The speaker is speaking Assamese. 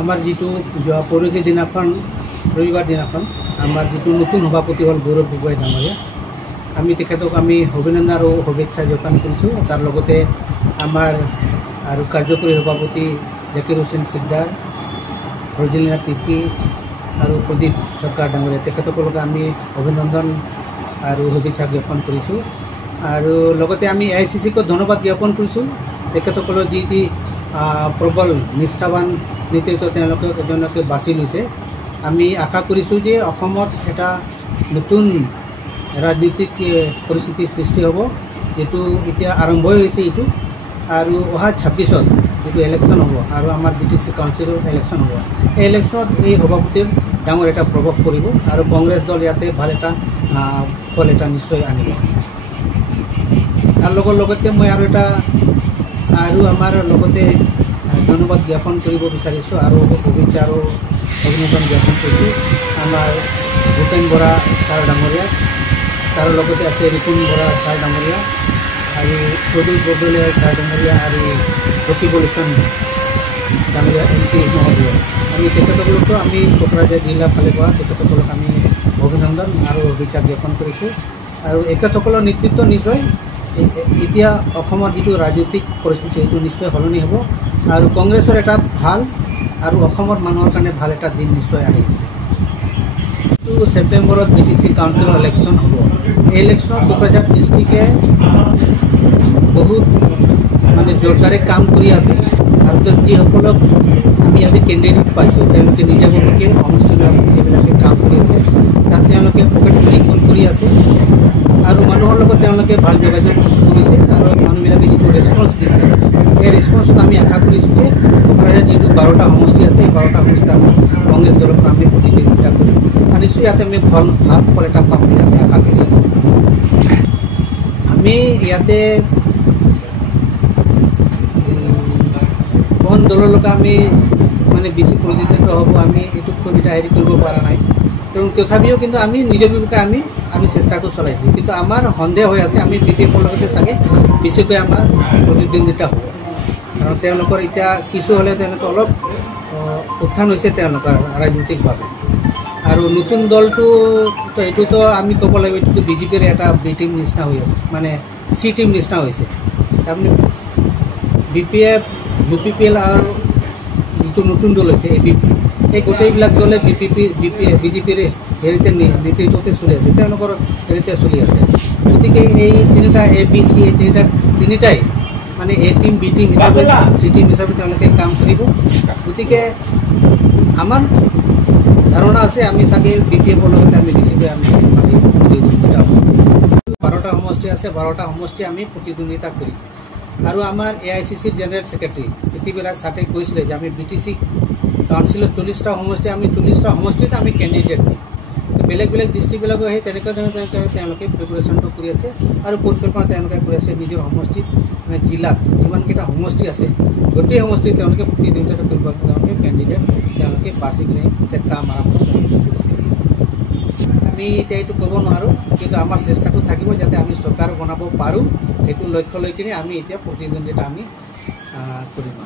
আমাৰ যিটো যোৱা পৰহি দিনাখন ৰবিবাৰ দিনাখন আমাৰ যিটো নতুন সভাপতি হ'ল গৌৰৱ গগৈ ডাঙৰীয়া, আমি তেখেতক আমি অভিনন্দন আৰু শুভেচ্ছা জ্ঞাপন কৰিছোঁ। তাৰ লগতে আমাৰ আৰু কাৰ্যকৰী সভাপতি জাকিৰ হুছেইন সিকদাৰ, ফৰজিলা তিৰ্কী আৰু প্ৰদীপ সৰকাৰ ডাঙৰীয়া, তেখেতসকলক আমি অভিনন্দন আৰু শুভেচ্ছা জ্ঞাপন কৰিছোঁ। আৰু লগতে আমি AICC-ক ধন্যবাদ জ্ঞাপন কৰিছোঁ। তেখেতসকলৰ যি প্ৰবল নিষ্ঠাৱান নেতৃত্ব তেওঁলোকে বাছি লৈছে। আমি আশা কৰিছোঁ যে অসমত এটা নতুন ৰাজনৈতিক পৰিস্থিতিৰ সৃষ্টি হ'ব। এইটো এতিয়া আৰম্ভ হৈছে এইটো, আৰু অহা 26ত যিটো ইলেকশ্যন হ'ব আৰু আমাৰ BTC কাউন্সিলৰ ইলেকশ্যন হ'ব, এই ইলেকশ্যনত এই সভাপতিৰ ডাঙৰ এটা প্ৰভাৱ পৰিব আৰু কংগ্ৰেছ দল ইয়াতে ভাল এটা ফল এটা নিশ্চয় আনিব। তাৰ লগতে মই আৰু আমাৰ লগতে ধন্যবাদ জ্ঞাপন কৰিব বিচাৰিছোঁ আৰু শুভেচ্ছা আৰু অভিনন্দন জ্ঞাপন কৰিছোঁ আমাৰ ভূপেন বৰা ছাৰ ডাঙৰীয়া, তাৰ লগতে আছে ৰিপুণ বৰা ছাৰ ডাঙৰীয়া আৰু প্ৰদীপ বৰদলৈ ছাৰ ডাঙৰীয়া আৰু ৰকিবুল ইছলাম ডাঙৰীয়া MP মহোদয়। আমি তেখেতসকলকো আমি কোকৰাঝাৰ জিলাৰ ফালে পৰা তেখেতসকলক আমি অভিনন্দন আৰু শুভেচ্ছা জ্ঞাপন কৰিছোঁ। আৰু এখেতসকলৰ নেতৃত্ব নিশ্চয় এতিয়া অসমৰ যিটো ৰাজনৈতিক পৰিস্থিতি সেইটো নিশ্চয় সলনি হ'ব আৰু কংগ্ৰেছৰ এটা ভাল আৰু অসমৰ মানুহৰ কাৰণে ভাল এটা দিন নিশ্চয় আহি আছে। ছেপ্টেম্বৰত BTC কাউন্সিলৰ ইলেকশ্যন হ'ব। এই ইলেকশ্যনত কোকৰাঝাৰ ডিষ্ট্ৰিক্টে বহুত জোৰদাৰে কাম কৰি আছে আৰু যিসকলক আমি ইয়াতে কেণ্ডিডেট পাইছোঁ তেওঁলোকে নিজাববীয়াকৈ সমষ্টিবিলাকত এইবিলাকে কাম কৰি আছে। তাত তেওঁলোকে পকেট লিংকন কৰি আছে আৰু মানুহৰ লগত তেওঁলোকে ভাল যোগাযোগ কৰিছে আৰু মানুহবিলাকে যিটো ৰেছপন্স দিছে এই ৰেছপন্সত আমি আশা কৰিছোঁ যে কোকৰাঝাৰ যিটো 12টা সমষ্টি আছে এই 12টা সমষ্টি আমি কংগ্ৰেছ দলৰ পৰা আমি প্ৰতিদ্বন্দ্বিতা কৰিম আৰু নিশ্চয় ইয়াতে আমি ভাল ফল এটা পাম বুলি আমি আশা কৰি আছোঁ। আমি ইয়াতে কোন দলৰ লগত আমি বেছি প্ৰতিদ্বন্দ্বিতা হ'ব আমি এইটো সুবিধা কৰিব পৰা নাই, তথাপিও কিন্তু আমি নিজাববীয়াকৈ আমি চেষ্টাটো চলাইছোঁ। কিন্তু আমাৰ সন্দেহ হৈ আছে আমি BPF-ৰ লগতে চাগে বেছিকৈ আমাৰ প্ৰতিদ্বন্দ্বিতা হ'ব, কাৰণ তেওঁলোকৰ এতিয়া কিছু হ'লে তেওঁলোকৰ অলপ উত্থান হৈছে তেওঁলোকৰ ৰাজনৈতিকভাৱে। আৰু নতুন দলটো এইটোতো আমি ক'ব লাগিব এইটোতো BJP-ৰ এটা B টিম নিচিনা হৈ আছে, C টিম নিচিনা হৈছে। তাৰমানে BPF, UPPL আৰু যিটো নতুন দল হৈছে ABP, এই গোটেইবিলাক দলে BJPৰ হেৰিতে নেতৃত্বতে চলি আছে, তেওঁলোকৰ হেৰিতে চলি আছে। গতিকে এই তিনিটা ABC এই তিনিটাই A টিম B টিম হিচাপে C টিম হিচাপে তেওঁলোকে কাম কৰিব। গতিকে আমাৰ ধাৰণা আছে আমি চাগে BPF-ৰ লগতে আমি বেছিকৈ আমি প্ৰতিদ্বন্দ্বিতা হ'ম। 12টা সমষ্টি আছে, 12টা সমষ্টি আমি প্ৰতিদ্বন্দ্বিতা কৰিম। আৰু আমাৰ AICC-ৰ জেনেৰেল ছেক্ৰেটাৰী পৃথ্বীৰাজ চাটে কৈছিলে যে আমি BTC কাউন্সিলত 40টা সমষ্টি আমি 40টা সমষ্টিত আমি কেণ্ডিডেট দিম। বেলেগ ডিষ্ট্ৰিক্টবিলাকো আহি তেনেকুৱা তেওঁলোকে প্ৰিপেৰেশ্যনটো কৰি আছে আৰু পৰিকল্পনা তেওঁলোকে কৰি আছে নিজৰ সমষ্টিত জিলাত যিমানকেইটা সমষ্টি আছে গোটেই সমষ্টিত তেওঁলোকে প্ৰতিদ্বন্দ্বিতা কৰিব তেওঁলোকে কেণ্ডিডেট তেওঁলোকে বাছি কিনে কাম আৰম্ভ কৰিছে। আমি এতিয়া এইটো ক'ব নোৱাৰোঁ, কিন্তু আমাৰ চেষ্টাটো থাকিব যাতে আমি চৰকাৰ বনাব পাৰোঁ, সেইটো লক্ষ্য লৈ কিনে আমি এতিয়া প্ৰতিদ্বন্দ্বিতা আমি কৰিম।